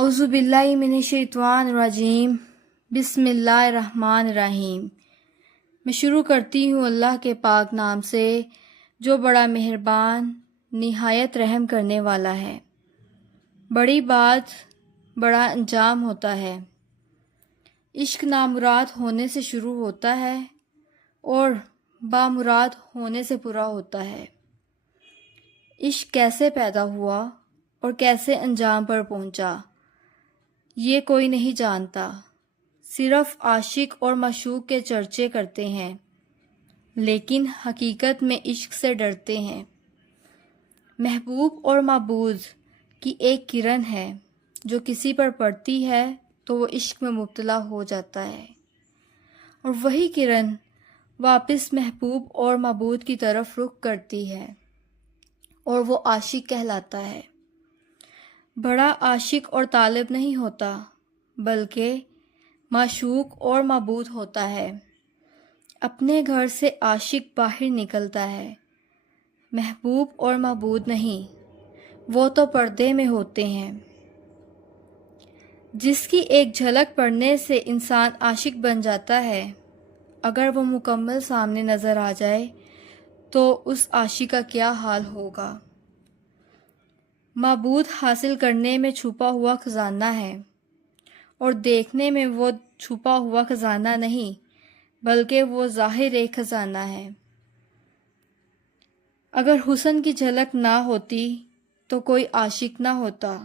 اعوذ باللہ من الشیطان الرجیم بسم اللہ الرحمن الرحیم۔ میں شروع کرتی ہوں اللہ کے پاک نام سے جو بڑا مہربان نہایت رحم کرنے والا ہے۔ بڑی بات بڑا انجام ہوتا ہے۔ عشق نامراد ہونے سے شروع ہوتا ہے اور بامراد ہونے سے پورا ہوتا ہے۔ عشق کیسے پیدا ہوا اور کیسے انجام پر پہنچا یہ کوئی نہیں جانتا، صرف عاشق اور معشوق کے چرچے کرتے ہیں، لیکن حقیقت میں عشق سے ڈرتے ہیں۔ محبوب اور معبود کی ایک کرن ہے جو کسی پر پڑتی ہے تو وہ عشق میں مبتلا ہو جاتا ہے، اور وہی کرن واپس محبوب اور معبود کی طرف رخ کرتی ہے اور وہ عاشق کہلاتا ہے۔ بڑا عاشق اور طالب نہیں ہوتا بلکہ معشوق اور معبود ہوتا ہے۔ اپنے گھر سے عاشق باہر نکلتا ہے، محبوب اور معبود نہیں، وہ تو پردے میں ہوتے ہیں۔ جس کی ایک جھلک پڑنے سے انسان عاشق بن جاتا ہے، اگر وہ مکمل سامنے نظر آ جائے تو اس عاشق کا کیا حال ہوگا۔ معبود حاصل کرنے میں چھپا ہوا خزانہ ہے، اور دیکھنے میں وہ چھپا ہوا خزانہ نہیں بلکہ وہ ظاہر ایک خزانہ ہے۔ اگر حسن کی جھلک نہ ہوتی تو کوئی عاشق نہ ہوتا،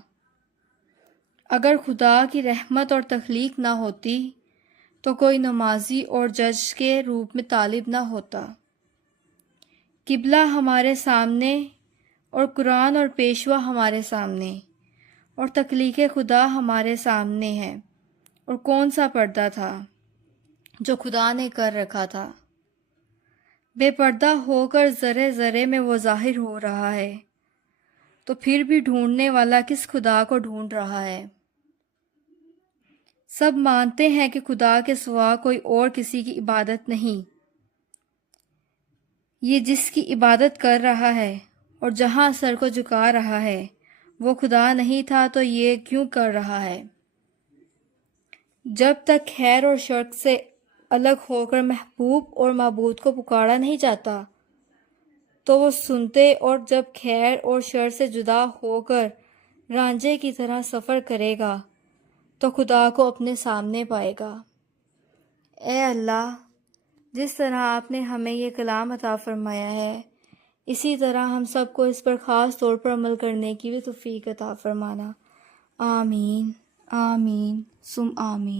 اگر خدا کی رحمت اور تخلیق نہ ہوتی تو کوئی نمازی اور جج کے روپ میں طالب نہ ہوتا۔ قبلہ ہمارے سامنے اور قرآن اور پیشوا ہمارے سامنے اور تخلیق خدا ہمارے سامنے ہے، اور کون سا پردہ تھا جو خدا نے کر رکھا تھا؟ بے پردہ ہو کر ذرے ذرے میں وہ ظاہر ہو رہا ہے، تو پھر بھی ڈھونڈنے والا کس خدا کو ڈھونڈ رہا ہے؟ سب مانتے ہیں کہ خدا کے سوا کوئی اور کسی کی عبادت نہیں۔ یہ جس کی عبادت کر رہا ہے اور جہاں سر کو جھکا رہا ہے وہ خدا نہیں تھا تو یہ کیوں کر رہا ہے؟ جب تک خیر اور شر سے الگ ہو کر محبوب اور معبود کو پکارا نہیں جاتا تو وہ سنتے، اور جب خیر اور شر سے جدا ہو کر رانجھے کی طرح سفر کرے گا تو خدا کو اپنے سامنے پائے گا۔ اے اللہ، جس طرح آپ نے ہمیں یہ کلام عطا فرمایا ہے، اسی طرح ہم سب کو اس پر خاص طور پر عمل کرنے کی بھی توفیق عطا فرمانا۔ آمین آمین ثم آمین۔